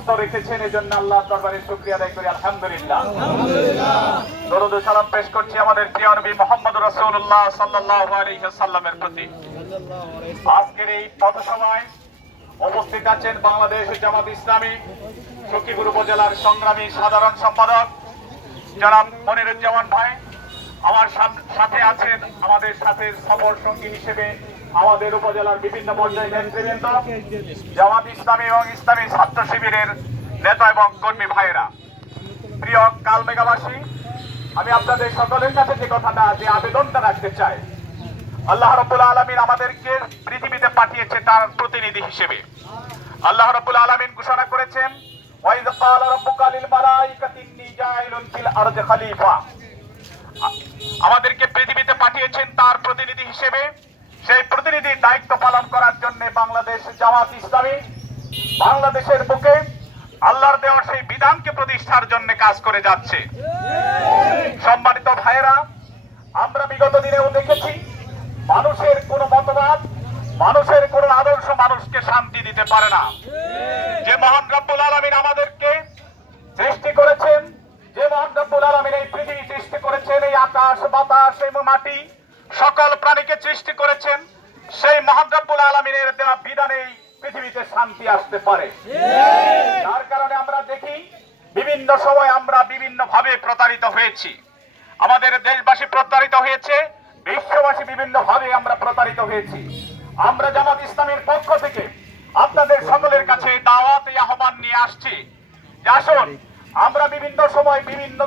সুস্থ রেখেছেন, এজন্য আল্লাহর দরবারে শুকরিয়া আদায় করি আলহামদুলিল্লাহ। দরুদ ও সালাম পেশ করছি আমাদের প্রিয় নবী মুহাম্মদ রাসূলুল্লাহ সাল্লাল্লাহু আলাইহি ওয়াসাল্লামের প্রতি। আজকের এই পথসভায় উপস্থিত আছেন বাংলাদেশ জামাত ইসলামী সখীপুর উপজেলার সংগ্রামী সাধারণ সম্পাদক জনাব মনিরুজ্জামান ভাই। আমার সাথে আছেন আমাদের সাথে সফর সঙ্গী হিসেবে আমাদের উপজেলার বিভিন্ন পর্যায়ের নেতৃবৃন্দ, জামাত ইসলামী এবং ইসলামী ছাত্র শিবিরের নেতা এবং কর্মী ভাইয়েরা। প্রিয় কালমেঘাবাসী, আমি আপনাদের সকলের কাছে যে আবেদনটা রাখতে চাই, আল্লাহ রাব্বুল আলামিন আমাদেরকে পৃথিবীতে পাঠিয়েছে তার প্রতিনিধি হিসেবে। আল্লাহ রাব্বুল আলামিন ঘোষণা করেছেন, ওয়াইয ক্বালা রাব্বুকা লিল মালাইকাতি ইন্নী জাইলুন ফিল আরদি খলিফা। আমাদেরকে পৃথিবীতে পাঠিয়েছেন তার প্রতিনিধি হিসেবে। সেই প্রতিনিধির দায়িত্ব পালন করার জন্য বাংলাদেশ জামাত ইসলামী বাংলাদেশের বুকে আল্লাহর দেওয়া সেই বিধানকে প্রতিষ্ঠার জন্য কাজ করে যাচ্ছে। সম্মানিত ভাইয়েরা, আমরা বিগত দিনেও দেখেছি মানুষের কোন মতবাদ, মানুষের কোন আদর্শ মানুষকে শান্তি দিতে পারে না। যে মহান রব্বুল আলামিন আমাদেরকে সৃষ্টি করেছেন, যে মহান রব্বুল আলামিন এই পৃথিবী সৃষ্টি করেছেন, এই আকাশ বাতাস এই মাটি সকল প্রাণীকে সৃষ্টি করেছেন, সেই মহান রব্বুল আলামিনের দেওয়া বিধানেই পৃথিবীতে শান্তি আসতে পারে। তার কারণে আমরা দেখি বিভিন্ন সময় আমরা বিভিন্ন ভাবে প্রতারিত হয়েছি। আমাদের দেশবাসী প্রতারিত হয়েছে, বিশ্ববাসী বিভিন্ন ভাবে আমরা প্রতারিত হয়েছি। আমরা জামাত ইসলামের পক্ষ থেকে আপনাদের সকলের কাছে দাওয়াত আহ্বান নিয়ে আসছি যে আসুন আমরা বিভিন্ন সময় বিভিন্ন